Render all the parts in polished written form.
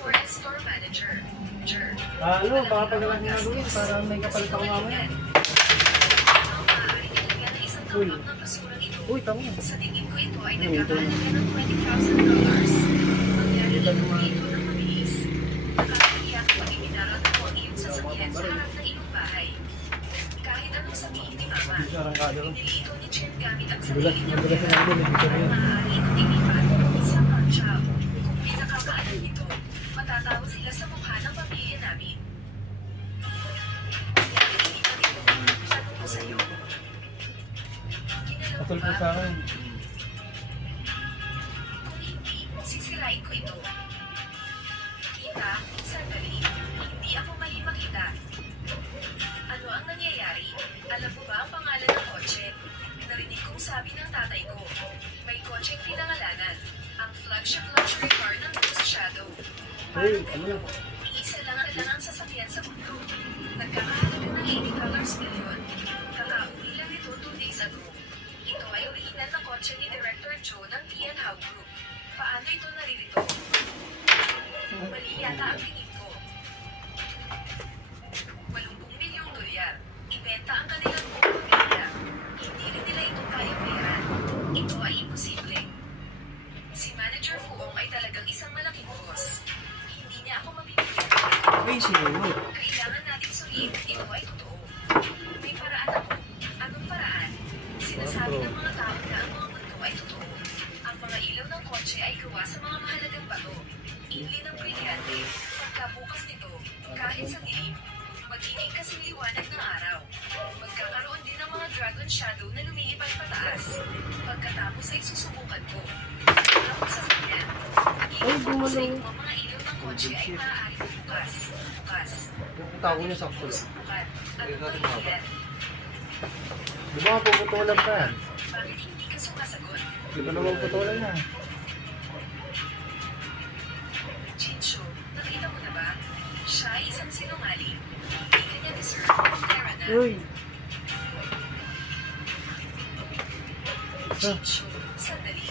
for its store manager. Ano, baka pagkakas nga gawin para may kapalit ako mamaya. Uy. Uy, tama. Sa tingin ko ito ay nagkakahalaga ng $20,000. Mangyari ito ng mabilis. Nakakahiyak pag iminarang mo ang iyong sasakyan sa harap ng iyong bahay. Kahit anong sabihin ni Mama, pinili ito ni Chen gamit ang sarili niyang pera para maaari itong ilipat ng isang child. Kung may nakapaanan nito, matatawa sila sa mukha ng pamilya namin. Tanong ko sa'yo. Patol po sa akin. Kung hindi, sisirain ko ito. Kita, sandali. Hindi ako mali makita. Ano ang nangyayari? Alam mo ba ang pangalan ng kotse? Narinig kong sabi ng tatay ko. May kotseng pinangalanan. Ang flagship luxury car ng Ghost Shadow. Hey, ano yan? Iisa lang ang sasakyan sa mundo. Nagkakahalaga ng $80 million. Kakauli lang ito 2 days ago. Ito ay original na kotse ni Director Joe ng Tian Hao Group. Paano ito naririto? Mali yata ang tingin ko. $80 milyong. Ibenta ang kanilang buong pamilya. Hindi rin nila ito kayang pera. Ito ay imposible. Si Manager Fuong ay talagang isang malaking boss. Hindi niya ako mabibigyan. Ay, sino yun? Kailangan natin suriin ito ay totoo. May paraan ako. Anong paraan? Sinasabi ng mga tao na ang mga mundo ay totoo. Ang mga ilaw ng kotse ay gawa sa mga mahalagang bato. Inli ng brilyante. Pagkabukas nito, kahit sa dilim, magiging kasing liwanag ng araw. Magkakaroon din ng mga dragon shadow na lumilipad pataas. Pagkatapos ay susubukan ko. Ako sa kanya. Iyon ko sa iyo ang mga ilaw ng kotse ay maaari bukas. Tao niya sa kulo. Subukan. Ano ba yan? Di ba puputulan ka yan? Bakit hindi ka sumasagot? Di ba naman puputulan niya? Chincho, nakita mo na ba? Siya ay isang sinungaling. Hindi kanya deserve ang pera na. Uy! Chincho, sandali.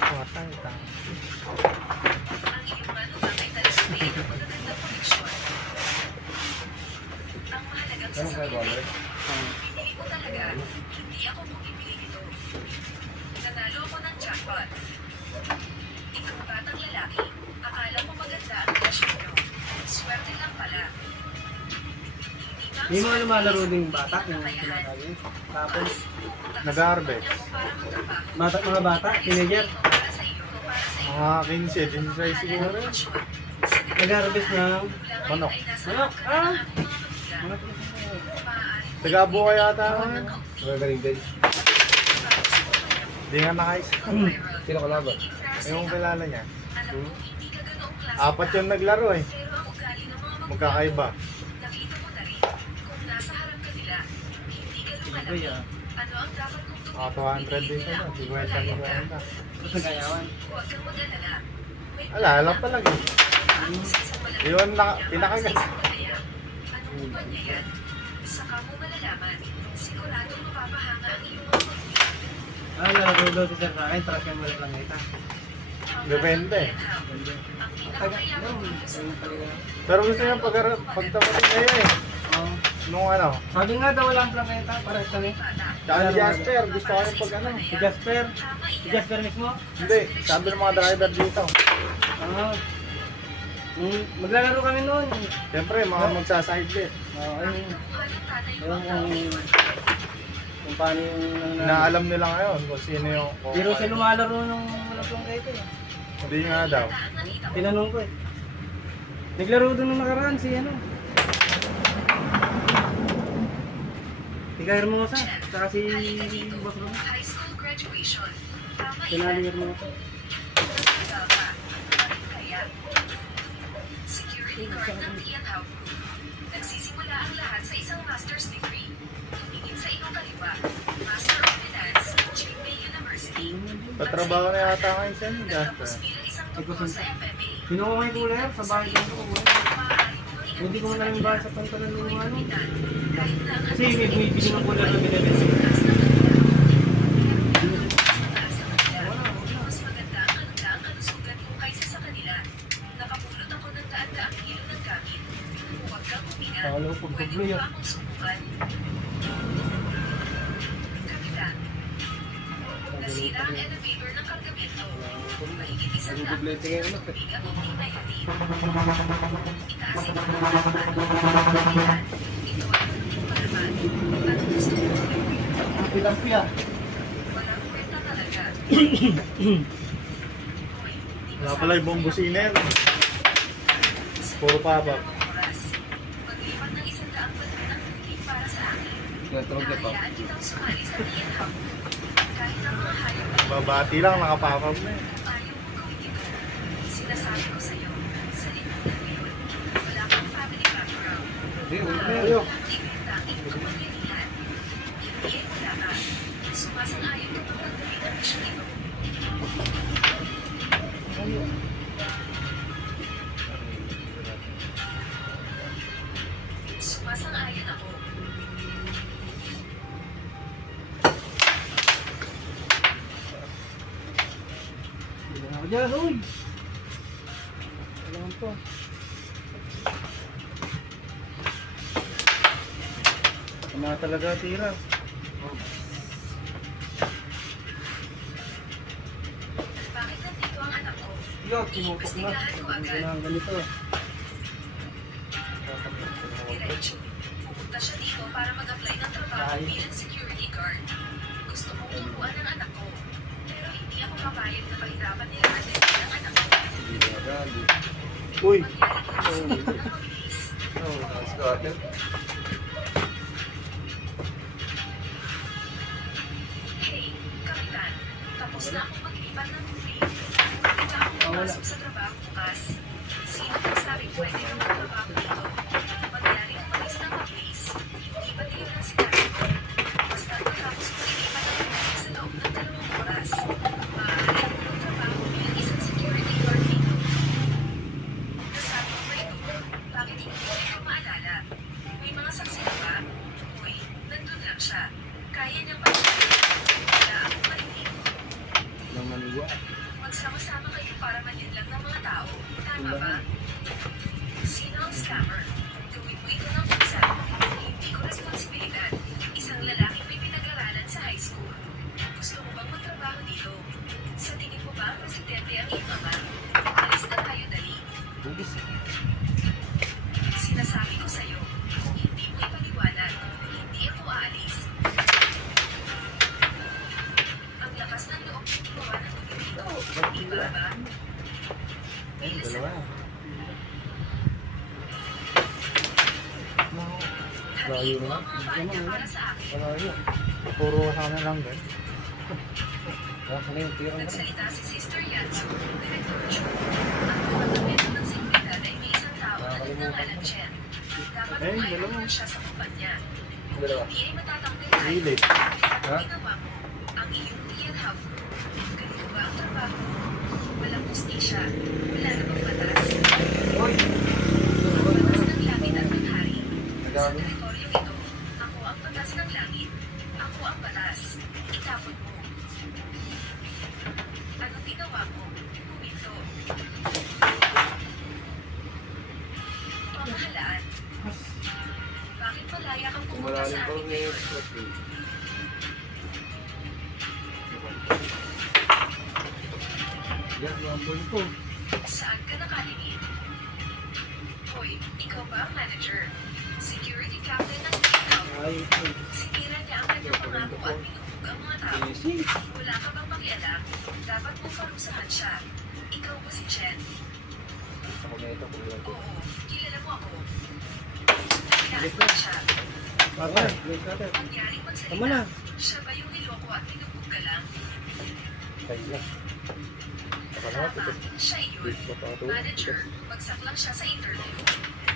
Patay ka. Ang iyong manugang ay talagang may ilang magagandang koneksyon. Ang mahalagang sasabihin, pinili ko talaga, hindi ako bumibili nito. Nanalo ako ng jackpot. Ikaw batang lalaki, akala mo maganda ang relasyon nyo. Swerte lang pala. Hindi ba ang May mga swerte lumalaro ay ding sa bata hindi yung kakayahan? tinatawag. Tapos, Takas nag-harvest. mo para magtrabaho. mga bata, teenager, Ito para sa iyo, ito para sa iyo. mga 15, 16 siguro rin. Nag-harvest ng manok. Manok? Ah! Manok. Taga-abo ka yata ako yan. Magagaling din. Hindi nga nakais. Sino kalaban? Yung kilala niya. Apat yung naglaro eh. Magkakaiba. Nakita mo na rin, kung nasa harap ka nila, hindi ka lumalaki. Ano ang dapat kong tuwing 200 din siya na. 50. Nagayawan. Huwag kang mag-alala. Ala, alam pa lang eh. Yun na, pinakagas. Anong upan niya yan? Saka mo malalaman. Sigurado mapapahanga ang iyong mga magulang. Ah, nararulo si Sir Ryan, trust yung mali lang ita. Depende. Ang pinakamayabang dito sa mundo. Pero gusto niya pagtapatin kayo eh. Oo. Nung ano. Sabi nga daw walang plaketa, parang kami. Tsaka ni Jasper, gusto ko yung pag ano. Si Jasper. Si Jasper mismo. Hindi, sabi ng mga driver dito. Oo. Maglalaro kami noon. Siyempre, mga magsaside Oo, kung paano yung... Inaalam nila ngayon kung sino yung... Pero siya lumalaro nung walang plaketa eh. Hindi nga daw. Tinanong ko eh. Naglaro doon nung nakaraan si ano. Si Kair Hermosa, saka si Boss Ron. High school graduation. Tama Tinali yan. Hermosa. Nagkakaba. Bakit kaya? Security guard ng Tian Hao Group. Nagsisimula ang lahat sa isang master's degree. Tumingin sa iyong kaliwa. Master of Finance, Chingmei University. Patrabaho na yata ngayon siya ni Jasper. Natapos bilang isang doktor sa MMA. Kinuha ko yung cooler sa bahay ko. Hindi ko na yung bahay sa pantalan ng ano. Kasi may bumibili ng cooler na binibili. Wala ang elevator ng kargamento. Mahigit isang daan Dublete ngayon, no? tubig ang hindi na ihatid. Itaasin mo ang halaman. Dahilan, ito ay anumang paraman. At gusto mo Lampi ah. walang kwenta talaga. Hoy, di ba Wala pala yung buong busina yan. Puro papa. oras? Maglipat ng 100 balon ang tubig para sa akin. Tinatawag na pa. Hahayaan kitang sumali sa Tiyan Hub. Kahit ang mga hayop ay Babati lang, nakapapap na eh. ayaw mo gawin ito. Sinasabi ko sa'yo, sa lipunan ngayon, wala kang family background. Hindi, wala na Wala yun. kang ibenta ang iyong kapangyarihan. Hindi ay wala ka. Sumasang-ayon ka bang nagdawin ang misyong ito? Sumasang-ayon ako. Hindi na ako dyan, uy. Kailangan to. Tama talaga tira. Bakit nandito ang anak ko? Yo, tinupok na. Kailangan ganito. Diretso. Pupunta siya dito para mag-apply ng trabaho bilang security guard. Gusto kong turuan ng anak ko. Pero hindi ako papayag na pahirapan nila natin ang anak ko. Hindi na agad. Uy! Mangyari ito sa ng mabilis. Oh, scatter. Hey, Kapitan. Tapos na akong maglipat ng tubig. Hindi na ako pumasok sa trabaho bukas. Sino nagsabing pwede na magtrabaho dito? Mangyari umalis ng mabilis. Hindi ba tayo ng sinabi ko? Basta matapos ko ilipat ang tubig sa loob ng 2 oras. Maaari ako magtrabaho bilang isang security guard dito. Nasabi ko ba ito? Bakit hindi ko ito maalala? May mga saksi na ba? Uy, nandun lang siya. Kaya niyang pagkakas. Wala akong marinig. Nang maniwa. Magsama-sama kayo para manlinlang ng mga tao. Tama ba? Sino ang scammer? Gawin mo ito ng minsan. Hindi ko responsibilidad. Isang lalaking may pinag-aralan sa high school. Gusto mo bang magtrabaho dito? Sa tingin mo ba ang presidente ang iyong ama? Alis na tayo dali. Bugis. Sinasabi ko sa'yo, kung hindi mo ipaliwanag, hindi ako aalis. Ang lakas ng loob ng gumawa ng tubig dito. Iba ba? Ay, Bilisan dalawa. mo. Layo Hatiin mo na. ang mga paa niya para sa akin. Wala yun. Puro kasama lang din. Wala ka na yung tirang ka na. Nagsalita si Sister Yansu, Director Chu. Ang departamento ng seguridad ay may isang tao na nagngangalan Chen. Dapat Eh, mo ay dalawa. ano siya sa kumpanya. Dalawa. Hindi ay matatanggal Really? Ha? Ang ginawa mo, ang iyong Tiyan Hub. Ganito ba ang trabaho mo? Walang pustisya. Wala namang batas. Uy! Ang batas ng langit at ng hari. Sa Nagabi. teritoryong ito, ako ang batas ng langit. Ako ang batas. Itapon mo. Anong ginawa mo? Huminto. Pamahalaan. Bakit malaya kang pumunta Malalim sa pa amin rin ngayon? yung yan, lumboy ko. Saan ka nakalingin? Hoy, ikaw ba ang manager? Security captain ng Tiyan Hub. Ay, Sinira niya ang kanyang pangako at binuhog ang mga tao. easy. Wala ka bang pakialam? Dapat mong parusahan siya. Ikaw ba si Chen? Ako na ito, kung yan. Oo, kilala mo ako. Kailangan ko siya. Patay, may scatter. Mangyaring Tama na. magsalita. Siya ba yung niloko at binuhog ka lang? Patay na. Tama, siya iyon. Manager, bagsak lang siya sa interview.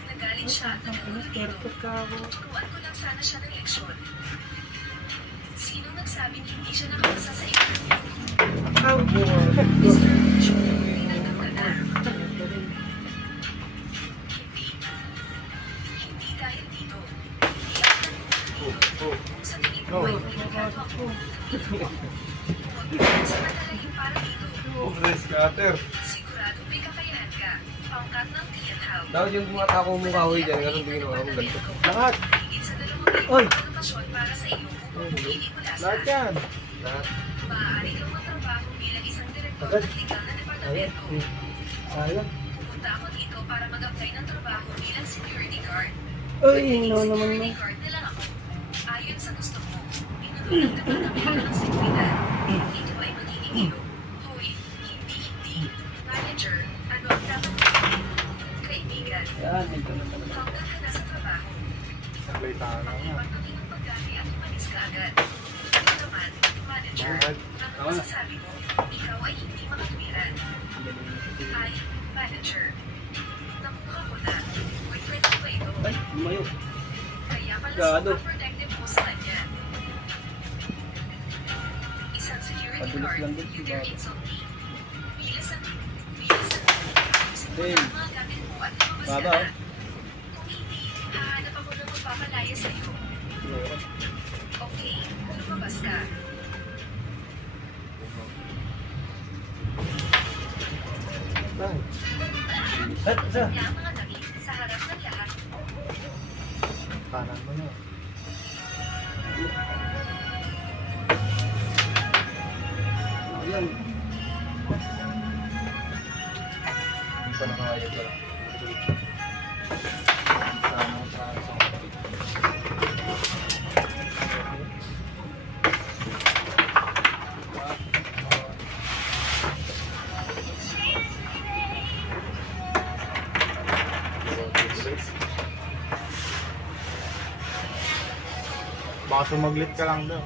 Nagalit siya at nagulong dito. Turuan ko lang sana siya ng leksyon. Sino nagsabing hindi siya nakapasa sa interview? Mr. Chu, tinanggap ka na. Hindi dahil dito. Hindi ako nagpupunta. Sa tingin ko ay pinagkato ako. Huwag mo sa madalahin para dito. Scatter. Sigurado may kakayahan ka. Pangkat ng Tiyan Hub. Dapat yung bumatako mong kahoy dyan, ganun din ginawa mo ganito. Lahat! Higit sa 2,000 Oy! lokasyon para sa iyo kung pumili mula sa Lahat yan! Lahat. Maaari kang magtrabaho bilang isang direktor Agad. ng legal na Ayan. departamento. Ayan. Pupunta ako dito para mag-apply ng trabaho bilang security guard. Ay, no naman no. Security guard na lang ako. Ayon sa gusto mo, pinunod ng departamento ng seguridad. Ito ay magiging ilo. Hoy, hindi. Manager, ano ang dapat gawin? Kaibigan, Yan, ito na talaga. hanggang ka na sa trabaho. Apply tayo na nga. Pag-ibang ng paggabi at umalis ka agad. Ito naman, manager, Bakit? ano masasabi mo? Ikaw ay hindi makatwiran. Ay, manager. Nakuha ko na. Boyfriend ko ba ito? Ay, lumayo. Kaya pala Gado. sobrang protective mo sa kanya. Isang security Padulas guard, lang din si you dare Gado. insult me. Bilisan. Hey. Ang mga gamit mo at lumabas ka Baba, na. Kung hindi, hahanap ako ng magpapalaya sa'yo. Okay, lumabas ka. Bakit? At, isa. Niya ang mga damit sa harap ng lahat. Kanan mo na. Ayan. Hindi pa nakakayag ka lang. Sana ko sa isang kapatid. Baka sumaglit ka lang daw.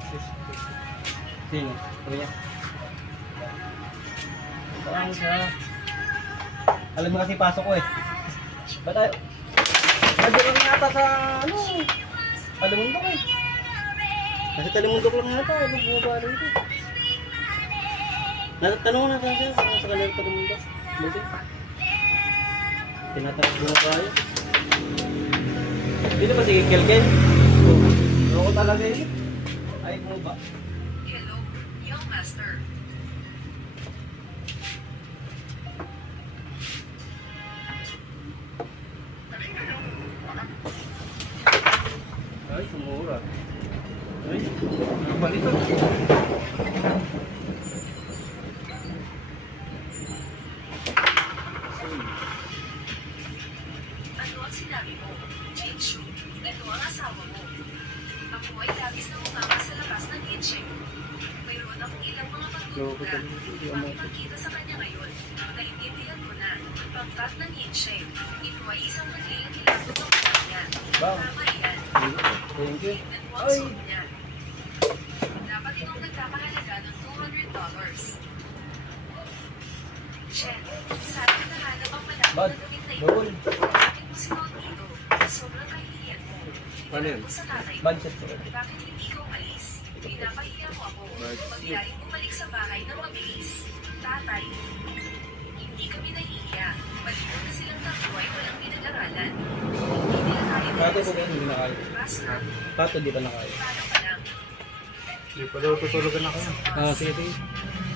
Sino? Kuya. Parang siya. Alam mo kasi pasok ko eh. Ba't tayo? Nandiyan lang yata sa ano? Talimundok eh. Kasi talimundok lang yata. Ano bumaba rin ito? Natatanong na sa siya. Sa kanila talimundok. Buti. Tinatanong bumaba yun. Dito ba si Kelken? Oo ko talaga yun. Ay bumaba. Hello, young master. Ay, sumura. Ay, napalitan. Ano ang sinabi mo? Jinshu, ito ang asawa mo. Ako ay labis na umama sa labas ng kitchen. Mayroon akong ilang mga pagdududa. Makipagkita sa kanya ngayon. Naiintindihan ko na. Pangkat ng Yinshe. Ito ay isang naglilang-hilabot ng kanya. Wow. Tama yan. Thank you. Tingnan mo ang Ay. suot niya. Dapat itong nagkakahalaga ng $200. Shen, sana nahanap ang malaki Bad. na damit na ito. Bawal. Bakit mo sinuot ito? Sobrang kahihiyan mo. Ano yun? Tinanong ko sa tatay mo, Budget ko. bakit hindi ka umalis? Pinapahiya mo ako. Budget. Magyaring bumalik sa bahay ng mabilis. Tatay, hindi kami nahihiya. Malino na silang tatlo ay walang pinag-aralan. Hindi nila kaya Pato ko ba hindi na kaya? Basta, Pato di pa na kaya. paano pa lang? Hindi pa daw tutulugan ako yan. Ah, sige, sige.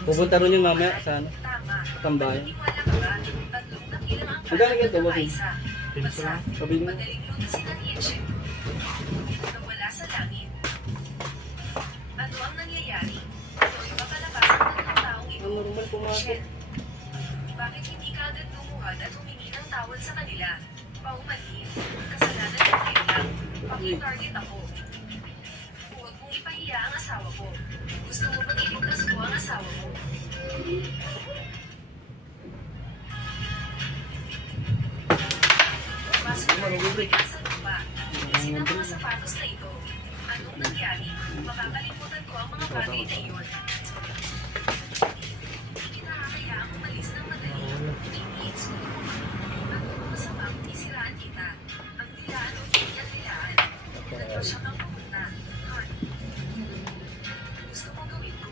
Pupunta rin yung mamaya sa ano? Tama. Tambayan. Hindi mo alam ba? Tatlong nakilang ang Magkano ganito, ng bossing? kaisa. Pinso lang. Sabi mo. Madaling lutasin ang Yinshe. Nawala sa langit. Ano ang nangyayari? Ito'y makalabasan ng mga taong ito. Ang normal pumasok. Shen, bakit hindi ka agad lumuhad at humingi ng tawad sa kanila? Paumanhin, kasalanan ng kailang. Paki-target ako. Huwag mong ipahiya ang asawa ko. Gusto mo bang iligtas ko ang asawa mo? Pasok na rin sa lupa. Ilisin ang mga sapatos na ito. Anong nangyari? Makakalimutan ko ang mga bagay na iyon. Hindi kita hahayaan umalis ng madali. Iniits mo. Anong masama kung isiraan kita? Ang dilaan o hindi ang dilaan. Dito siya kang pumunta. Heart. Gusto kong gawin ko.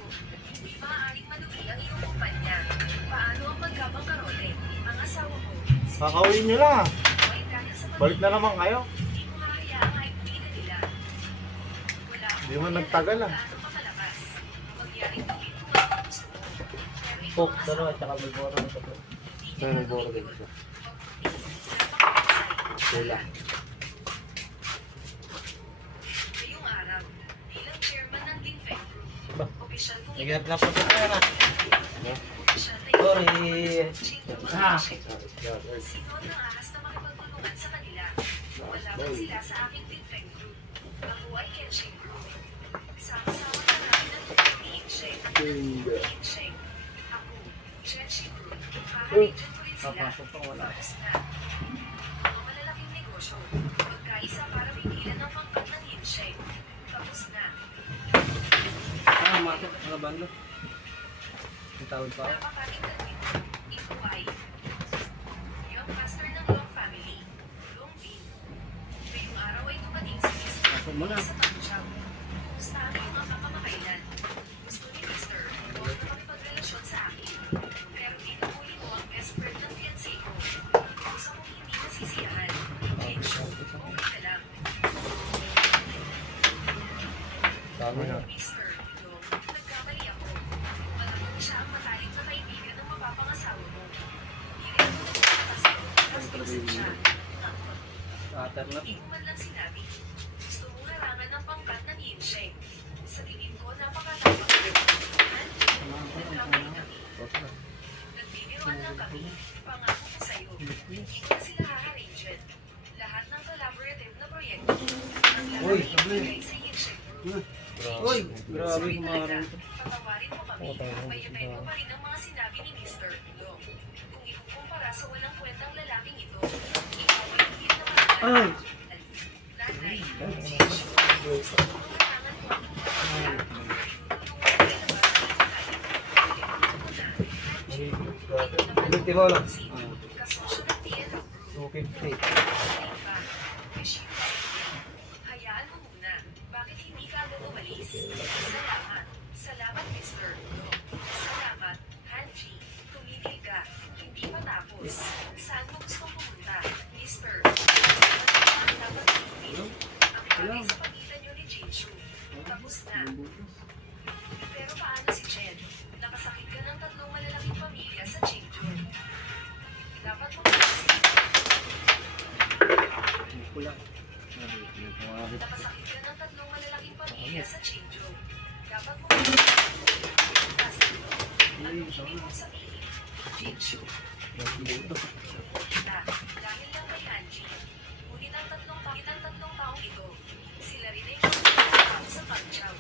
Hindi maaaring malugi ang iyong kumpanya. Paano ang magkabangkarote? Ang asawa ko. Si Kakauwi nyo lang. ay kaya sa Balik na naman kayo. hindi ko hahayaan ay bumili ka nila. Wala akong Hindi man nagtagal ah. gaano kapalakas. Magyaring gawin mo ang gusto mo. Pero ikaw Coke, ang dalawa, asawa tsaka mo. may boro na ito. Hindi Saan may boro din siya? Wala. Ngayong araw, bilang chairman ng Dingfeng Group, Ba? opisyal opisyal kung Naghanap na po sa pera. opisyal na Sorry. Ah. Sino ang ahas na makipagtulungan sa kanila? Wala pa sila sa aking Tinfeng group. Ako ay Kensheng group. Sama-sama na namin ang tulong ni Insheng. Insheng. Ako, Kensheng group. Kahaligyan ko rin sila. Papasok pa wala. Tapos na. Mga malalaking negosyo. Magkaisa para bigilan ng pangkat ng Insheng. Tapos na. Masok. Mga bando. Ang tawag pa ako. Napakalitan nito. Ito ay yung pastor ng Long family. Long Bin. Ngayong araw ay dumating si Mr. Pasok mo na. sa Tangchang. Kumustahan yung mga kamakailan? Gusto ni Mr. Huwag na makipagrelasyon sa akin. Pero inuuli mo ang best friend ng fiancé ko. Gusto kong hindi nasisiyahan. Kencho, okay ka lang. Dami na. Mr. Long, nagkamali ako. Malamang siya ang matalik na kaibigan ng mapapangasawa mo. Hindi rin ako nagpapasok. Mas pinsan siya. Cutter na. Hindi ko man lang sinabi. Gusto mong larangan ng pangkat ng Yinsheng. Sa tingin ko, napakatapang ko. Nagkamali kami. Nagbibiruan lang kami. Pangako ko sa'yo. Hindi ko na sila haharingin. Lahat ng collaborative na proyekto. Ang Uy, lalaki sabi. ibigay sa Yinsheng Group. Uy, grabe kumarang ito. Patawarin mo kami. May epekto pa rin ang mga sinabi ni Mr. Long. Kung ikukumpara sa walang kwentang lalaking ito, ikaw ay hindi na Ay! Nanay, Jishu, kailangan mo ang Ulitin mo lang. kasosyo ng TNO Group. 250. Hayaan mo muna. Bakit hindi ka agad umalis? Salamat. Salamat, Mr. Long. Salamat, Hanji. Tumigil ka. Hindi matapos. Saan mo gustong pumunta? Mr. Ang dapat tumigil. Ang bagay sa pagitan niyo ni Jinshu. Tapos na. Pero paano si Chen? Nakasakit ka ng 3 malalaking pamilya sa Jeju. Dapat mo Kulang. nakasakit ka ng 3 malalaking pamilya sa Jeju. Dapat mo ang ibig mong sabihin, Jeju. Kita, dahil lang kay Angie. Ngunit ang tatlong taong ito, sila rin ay magpapagawa sa Pagchaw.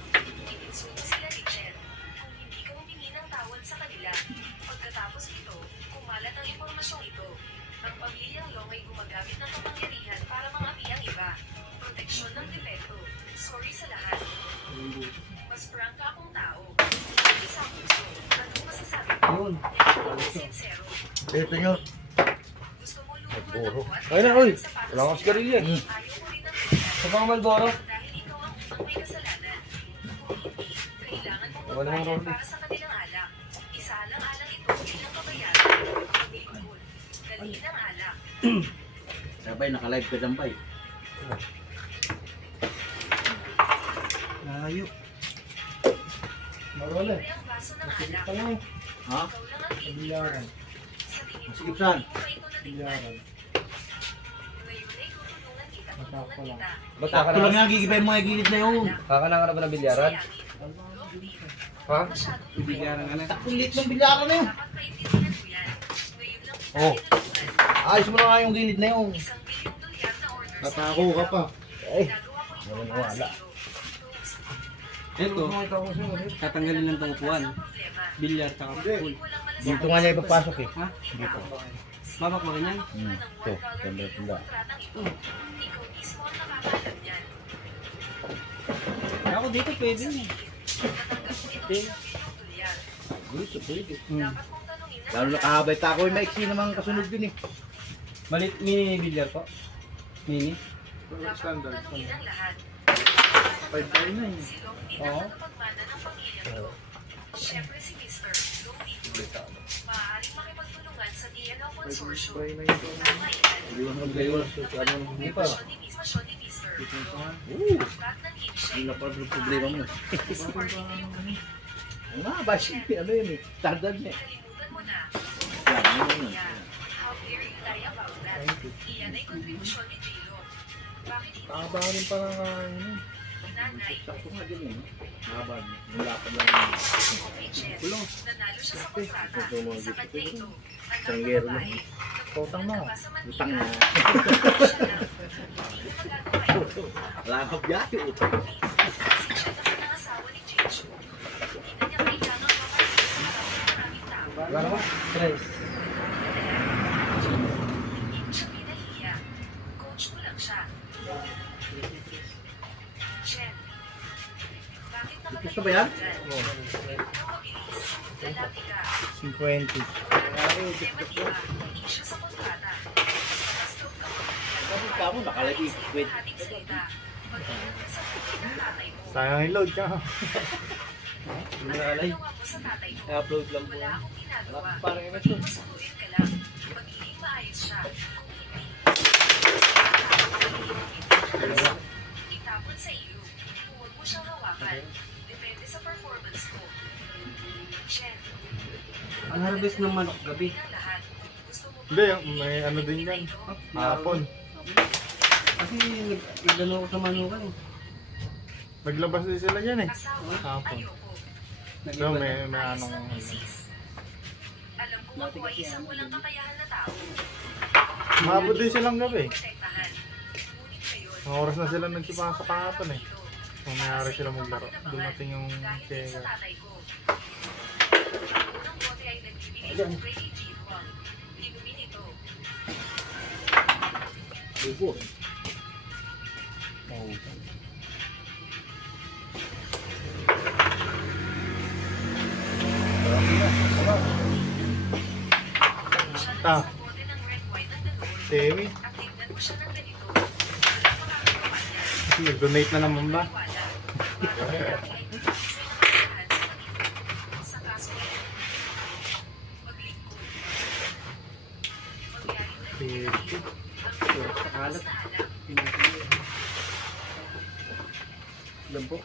Ininsulto sila ni Chen. Kung hindi ka humingi ng tawad sa kanila, pagkatapos ito, kumalat ang impormasyong ito. Ang pamilyang Long ay gumagamit ng kapangyarihan para mangapi ang iba. Proteksyon ng depekto. Sorry sa lahat. Mas prangka akong tao. Hindi sa puso. Anong masasabi ko? Yun. Hindi sincero. Ito nyo. Gusto mo lumuhan ako at Ayun na, uy. sa patas Wala akong sigarilyo eh. Ayaw ko rin ng tulad. Sa mga Malboro. Dahil ikaw ang unang may kasalanan. Kung hindi, kailangan mong Wala namang magbayad role. para sa kanilang alak. Isa lang alang ito bilang kabayaran. Paglikod. Dali ng alak. Sabay, naka-live ka dyan, bay. Layo. Marole. Libre ang baso ng alak. Ito lang. Ha? Ikaw lang ang titira. Bilyaran. Sa tingin ko, Sige, saan? hindi mo pa ito natignan. Bilyaran. Ngayon ay tutulungan kita. Basta ako Tutulungan lang. kita. Ba't Sakto lang yan, gigibay mo yung gilid na yun. Kakanang ka na ba ng bilyaran? Ha? Masyadong Bilyaran ka na. Sakto lit ng bilyaran na yun. dapat maintindihan mo yan. Ngayon lang kita Oh. tinulungan. Ayos mo na nga yung gilid na yun. Isang bilyong dolyar na order sa Natako ka pa. Ay. Ginagawa ko ito Wala para wala. sa iyo. Ito, tatanggalin lang itong kuwan. Walang problema. Bilyar tsaka pool. Walang malasakit. Dito nga niya ipapasok eh. Ha? Babak mo ganyan? Ito, ganda. Ikaw mismo ang nakakaalam niyan. Ako dito pwede eh. Natanggap mo itong isang bilyong dolyar. Gusto, pwede. Dapat mong tanungin ang Lalo nakahabay ta ako yung maiksi namang kasunod din eh. Malit mini bilyar po. Mini. Dapat mong tanungin ang lahat. 599. Si Long Di Oo. na nakapagmana ng pamilya ko. Siyempre si Mr. Long Di. Maaaring makipagtulungan sa DNO Consortium. Tama yan. Hindi pa. Pasyon ni Mr. Long. Oo. Pagkat ng Hindi handshake. na pa yung problema mo. Supporting na yung kami. Nga, basi, ano yun eh. Standard na eh. Kalimutan mo na. Yan, yun. Yeah. How dare you lie about that? Iyan ay kontribusyon ni Jilo. Bakit hindi mo Kabahanin pa nga ano. nanay? Sakto nga din eh. Habang, wala pa lang. Jen, Kulong. nanalo siya sa kontrata. Ito mo, Sa kanya ito, ang Sanggero babae, lang. Potang mo. nagpunta pa sa Utang Manila. na. Siya lang. Hindi niya magagawa ito. Wala ka biyahe, utang. Siya naman ang asawa ni Jeju. Hindi na niya kailangan mamalit sa harap ng maraming tao. Wala naman. Stress. Hindi ko siya pinahiya. Coach ko lang siya. Jen, bakit nakatayo Gusto ba yan? ka dyan? Ikaw mabilis. Lalaki ka. 50. Problema di ba? Issue sa kontrata. Pagka-stroke ka mo. Sabi ka mo, nakalagay. Wait. Hating salita. Mag-ingat ka sa buhay ng tatay mo. Sayang yung load ka. Hindi na alay. Ano nga po sa tatay mo? I-upload lang po. Wala akong ginagawa. Parang Masunurin ka lang. Magiging maayos siya. Kung hindi, itapon sa iyo. Huwag mo siyang hawakan. Depende sa performance mo. Jen, Ang harvest ng manok gabi. ng lahat. Gusto mo ba Hindi, may ano din yan. Hapon. Kasi nag-ano ko sa manukan eh. Naglabas din sila dyan eh. asawa? Hapon. Ayoko. So, may anong... Alam ko nga po ay isang walang kakayahan na tao. Maabot din silang gabi. Protektahan. Ngunit ngayon, Mga oras na sila nagsipasok kahapon eh. Kung mayari sila maglaro. Kasi Dumating yung dahil din sa kega. tatay ko. Ang unang bote ay nagbibigay ng Brady G1. Inumin ito. Ubus. Siya na Ah. isang bote ng red, white, at ganun. Temi, At tignan mo siya ng ganito. Walang makakagawa niya. nag-donate na naman ba? Wala. Bakit ay nagsisay ng kakayahan sa kaso ay maglingkod. Magyari na Titi. ang pinakamas na alak. Lampo.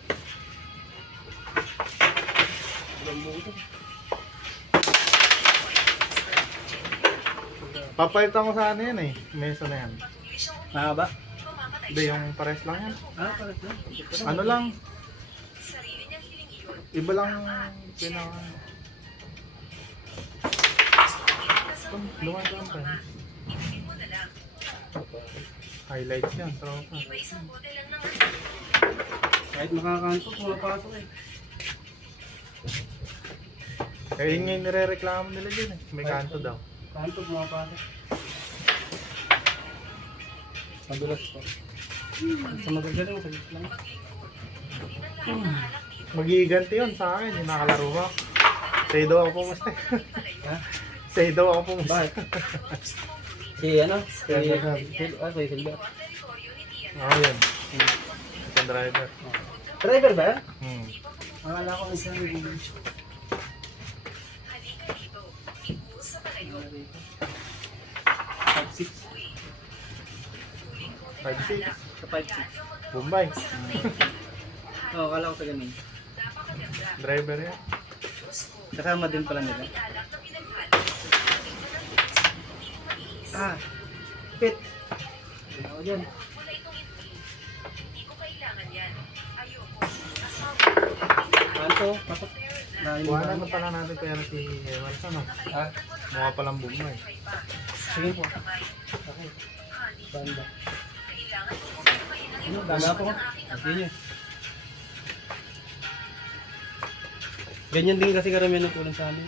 Lampo ito. Papalitan ko sana yan eh. Mesa na yan. Patuloy siyang Mahaba? umamatay Hindi, siya. yung pares lang yan. Ah, palit na. Ano lang, Sarili niyang hiling iyon. iba lang pinaka... Lumayan pa. Ibigin mo na lang. Highlights yan. Tropa. Iba isang bote lang ng Kahit makakanto, pumapasok eh. Kaya yun nga yung nire-reklamo nila dyan eh. May kanto daw. Kanto, pumapasok. Madulas po. Sa magagaling, sa gitna. maglingkod. Hindi ng lahat ng alak dito. Magiganti yun sa akin. Yung nakalaro ko. Sa'yo daw ako pumusta. Ha? Sa'yo daw ako pumusta. Bakit? Gusto mong gawin. Si ano? Si Silver. Silver. Si Silver. Ito ang teritoryo ni Tian. Oo yan. Yung driver. Driver ba yan? Hmm. Di ba pumunta Akala ko isa yung halika dito. Ibuhos sa palayo. 5'6". Uy. Huling bote ng 5'6". alak. Sa 5'6". Yan yung magandang Bombay. masarap na inumin. Oo, akala ko sa ganun. Napakaganda. Driver yan. Diyos ko. Kasama din pala nila. Napakaraming alak na pinaghalo. Tingnan ng Diyos, hindi ko maiis. Ah, pit. Ako dyan. Huwag mo na itong inumin. Hindi ko kailangan yan. Ayoko. Asawa. Kanto, pasok. Pero na. Lalim Kuhanan ba? na pala natin pera si Evans ano. Ah, Mukha palang Bombay. sige po. Kamay. Okay, Honey, banda. kailangan ko kumain ng Ano, ibang dala version ko. ng aking ama. Sige niyo. Ganyan din kasi karamihan ng tulong sa amin.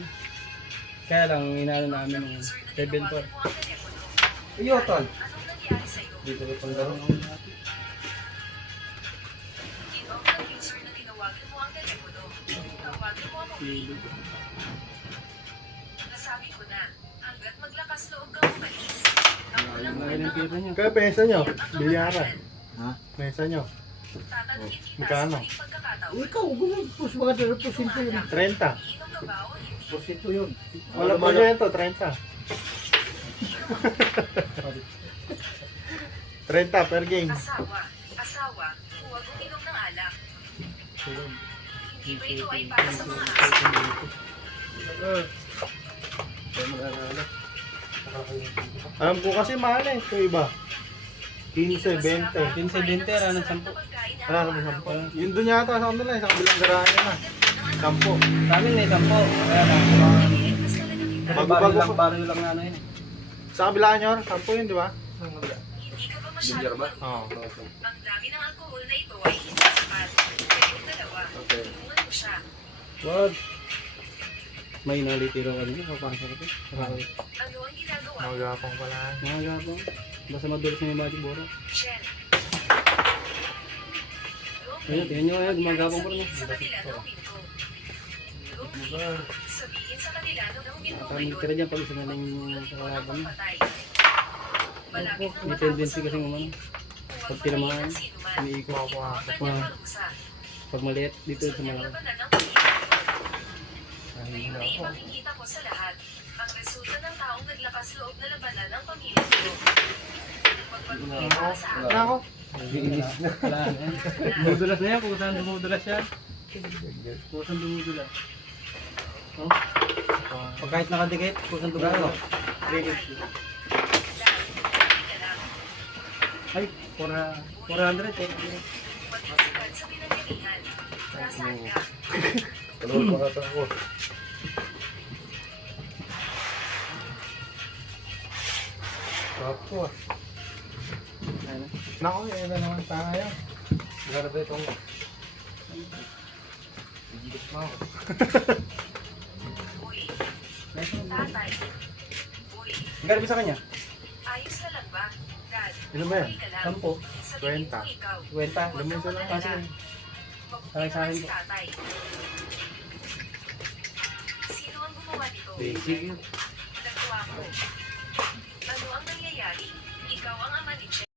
Kaya lang, inaano namin ng Kevin Tor. Iyo, Tol. Anong nangyari sa'yo? Dito rin pang laro ng natin. Ginawa ko ng pincer na tinawagan mo ang telepono. Tawagan mo ako. Nasabi ko na, hanggat maglakas loob kang umalis, ang walang Lagi ng pira niya. Kaya pesa nyo, bilyaran. Ha? Pesa nyo, Tatanungin kita Magkano? sa muling pagkakataon. Ikaw, gano'n. Pus mga porsyento yun. 30. Iinom ka ba o hindi? Porsyento yun. Wala po dyan to, 30. 30 per game. Asawa, huwag uminom ng alak. Hindi ba ito ay para sa mga aso? Alam ko kasi mahal eh, ito iba. 15, 20. 15-20, ano, 10. Pagkain Wala naman 10. Yun doon yata sa kanila, sa kabilang garahe na. 10. Sa amin may 10. Kaya lang, Bago-bago pa. baril lang na ano yun. Sa kabila nyo, 10 yun, di ba? Hindi ka ba masyadong marunong? Oo. Ang dami ng alkohol na ito ay hindi sapat. Kaya yung dalawa, Okay. tulungan mo siya. Wag. May nalitiro ka rin. Papasok ko. Marami. Ano ang ginagawa? Magapang pala. Mga gapang. Basta madulas na yung magic bora. Jen. Ayun, tingnan nyo kaya. Gumagapang pa rin. Sabihin sa kanila na huminto. Sabihin sa kanila na huminto Kami tira dyan pag isa na lang yung kakalaban mo. Malapit na May tendency kasi naman. Pag tinamaan, umiikot. Pag maliit, dito sa malaki. Ngayon ay ipakikita ko sa lahat ang resulta ng taong naglakas loob na labanan ng pamilya ko. Magpagpapala sa akin. Wala ako. Wala na yan. Dumudulas na yan kung saan dumudulas yan. Kung saan dumudulas. Oh? Pag kahit nakadikit, kung saan dumudulas. Ay, 400 eh. Magpagpapala sa pinangyarihan. Nasaan ka? Kalawal pa kata ako. Ako ah. Ano? Nako, yun na naman tayo. Grabe itong... Higit mo ako. Uy, tatay. Uy, Garbi sa kanya? ayos na lang ba? Dad, Ilan ba yan? okay ka lang. 10. Sabihin mo 20. ikaw. Kwenta. Huwag kang Lamesa lang. mag-alala. Sige. Mabuti Sakay sa naman akin si po. tatay. Sino ang gumawa nito? Basic. Nagawa ko. Ano ang nangyayari? Ikaw ang ama ni Jen.